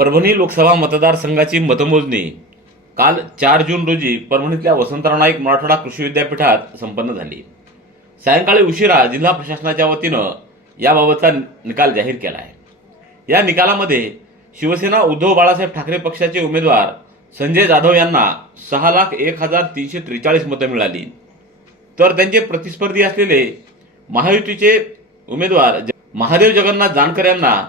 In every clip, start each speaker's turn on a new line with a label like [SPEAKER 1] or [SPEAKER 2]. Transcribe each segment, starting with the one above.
[SPEAKER 1] परभणी लोकसभा मतदारसंघाची मतमोजणी. काल चार जून रोजी परभणीतल्या वसंतराव नाईक मराठवाडा कृषी विद्यापीठात संपन्न झाली. सायंकाळी उशिरा जिल्हा प्रशासनाच्या वतीनं याबाबतचा निकाल जाहीर केला आहे. या निकालामध्ये शिवसेना उद्धव बाळासाहेब ठाकरे पक्षाचे उमेदवार संजय जाधव यांना सहा लाख एक हजार तीनशे त्रेचाळीस मतं मिळाली. तर त्यांचे प्रतिस्पर्धी असलेले महायुतीचे उमेदवार महादेव जगन्नाथ जानकर यांना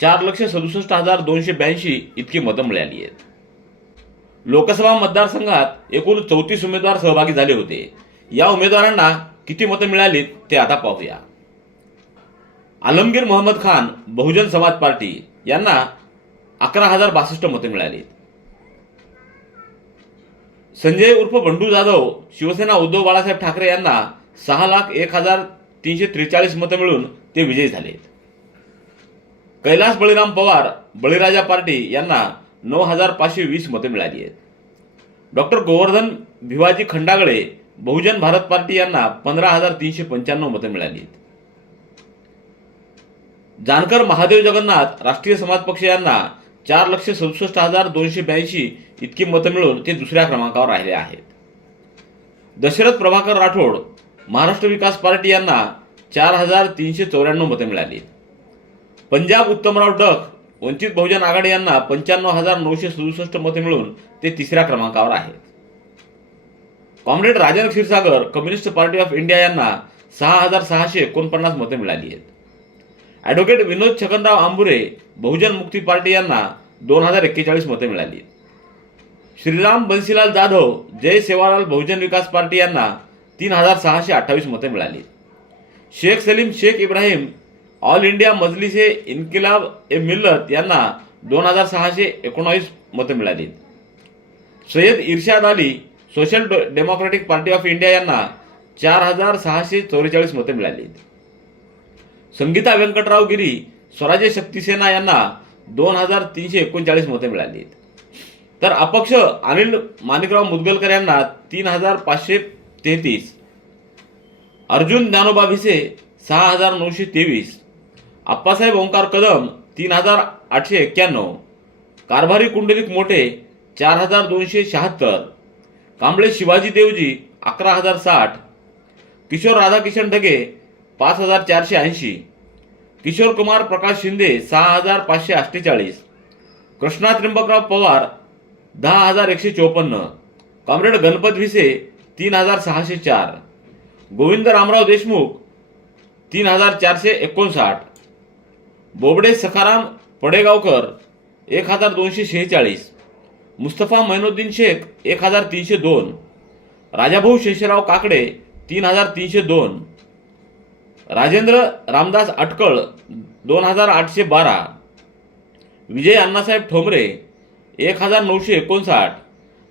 [SPEAKER 1] चार लक्ष सदुसष्ट हजार दोनशे ब्याऐंशी इतकी मतं मिळाली आहेत. लोकसभा मतदारसंघात एकूण चौतीस उमेदवार सहभागी झाले होते. या उमेदवारांना किती मतं मिळाली ते आता पाहूया. आलमगीर मोहम्मद खान बहुजन समाज पार्टी यांना अकरा हजार बासष्ट मतं मिळाली संजय उर्फ बंडू जाधव शिवसेना उद्धव बाळासाहेब ठाकरे यांना सहा लाख एक हजार तीनशे त्रेचाळीस मतं मिळून ते विजयी झालेत. कैलास बळीराम पवार बळीराजा पार्टी यांना नऊ हजार पाचशे वीस मते मिळाली आहेत. डॉक्टर गोवर्धन भिवाजी खंडागळे बहुजन भारत पार्टी यांना पंधरा हजार तीनशे पंच्याण्णव मते मिळाली आहेत. जानकर महादेव जगन्नाथ राष्ट्रीय समाज पक्ष यांना चार लक्ष सदुसष्ट हजार दोनशे ब्याऐंशी इतकी मतं मिळून ते दुसऱ्या क्रमांकावर राहिले आहेत. दशरथ प्रभाकर राठोड महाराष्ट्र विकास पार्टी यांना चार हजार तीनशे चौऱ्याण्णव मतं मिळाली आहेत. पंजाब उत्तमराव डक वंचित बहुजन आघाडी यांना पंच्याण्णव हजार नऊशे सदुसष्ट मते मिळून ते तिसऱ्या क्रमांकावर आहेत. Comrade Rajan Kshirsagar Communist Party of India यांना सहा हजार सहाशे एकोणपन्नास मते मिळाली आहेत. ॲडव्होकेट विनोद छगनराव आंबुरे बहुजन मुक्ती पार्टी यांना दोन हजार एक्केचाळीस मते मिळाली श्रीराम बन्सीलाल जाधव जय सेवालाल बहुजन विकास पार्टी यांना तीन हजार सहाशे अठ्ठावीस मते मिळाली शेख सलीम शेख इब्राहिम ऑल इंडिया मजलिसे इन्किलाब ए मिल्लत यांना दोन हजार सहाशे एकोणावीस मतं मिळाली. Syed Irshad Ali Social Democratic Party of India यांना चार हजार सहाशे चौवेचाळीस मतं मिळाली. संगीता व्यंकटराव गिरी स्वराज्य शक्तिसेना यांना दोन हजार तीनशे एकोणचाळीस मतं मिळाली. तर अपक्ष अनिल माणिकराव मुदगलकर यांना तीन हजार पाचशे तेहतीस. अर्जुन ज्ञानोबा भिसे सहा हजार नऊशे तेवीस. आप्पासाहेब ओंकार कदम तीन हजार आठशे एक्क्याण्णव. कारभारी कुंडलिक मोठे चार हजार दोनशे शहात्तर. कांबळे शिवाजी देवजी अकरा हजार साठ. किशोर राधाकिशन ढगे पाच हजार चारशे ऐंशी. किशोर कुमार प्रकाश शिंदे सहा हजार पाचशे अठ्ठेचाळीस. कृष्णा त्र्यंबकराव पवार दहा हजार एकशे चोपन्न. कॉम्रेड गणपत भिसे तीन हजार सहाशे चार. गोविंद रामराव देशमुख तीन हजार चारशे एकोणसाठ. बोबडे सखाराम पडेगावकर एक हजार दोनशे शेहेचाळीस. मुस्तफा मैनुद्दीन शेख एक हजार तीनशे दोन. राजाभाऊ शेषराव काकडे तीन हजार तीनशे दोन. राजेंद्र रामदास अटकळ दोन हजार आठशे बारा. विजय अण्णासाहेब ठोंबरे एक हजार नऊशे एकोणसाठ.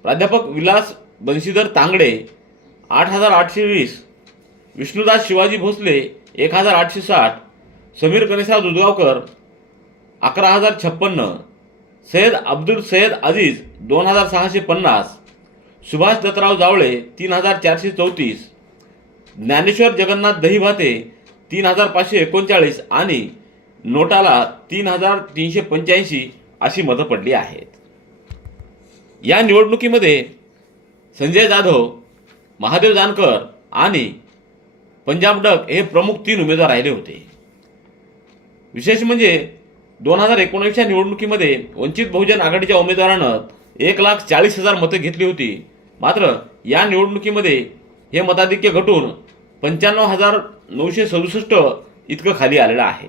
[SPEAKER 1] प्राध्यापक विलास बंशीधर तांगडे आठ हजार आठशे वीस. विष्णुदास शिवाजी भोसले एक हजार आठशे साठ. समीर गणेशराव दुधगावकर अकरा हजार छप्पन्न. सय्यद अब्दुल सय्यद अजीज दोन हजार सहाशे पन्नास. सुभाष दत्तराव जावळे तीन हजार चारशे चौतीस. ज्ञानेश्वर जगन्नाथ दहीभाते तीन हजार पाचशे एकोणचाळीस आणि नोटाला तीन हजार तीनशे पंच्याऐंशी अशी मतं पडली आहेत या निवडणुकीमध्ये संजय जाधव महादेव जानकर आणि पंजाब डक हे प्रमुख तीन उमेदवार राहिले होते. विशेष म्हणजे दोन हजार एकोणीसच्या निवडणुकीमध्ये वंचित बहुजन आघाडीच्या उमेदवारानं एक लाख चाळीस हजार मतं घेतली होती. मात्र या निवडणुकीमध्ये हे मताधिक्य घटून पंच्याण्णव हजार नऊशे सदुसष्ट इतकं खाली आलेलं आहे.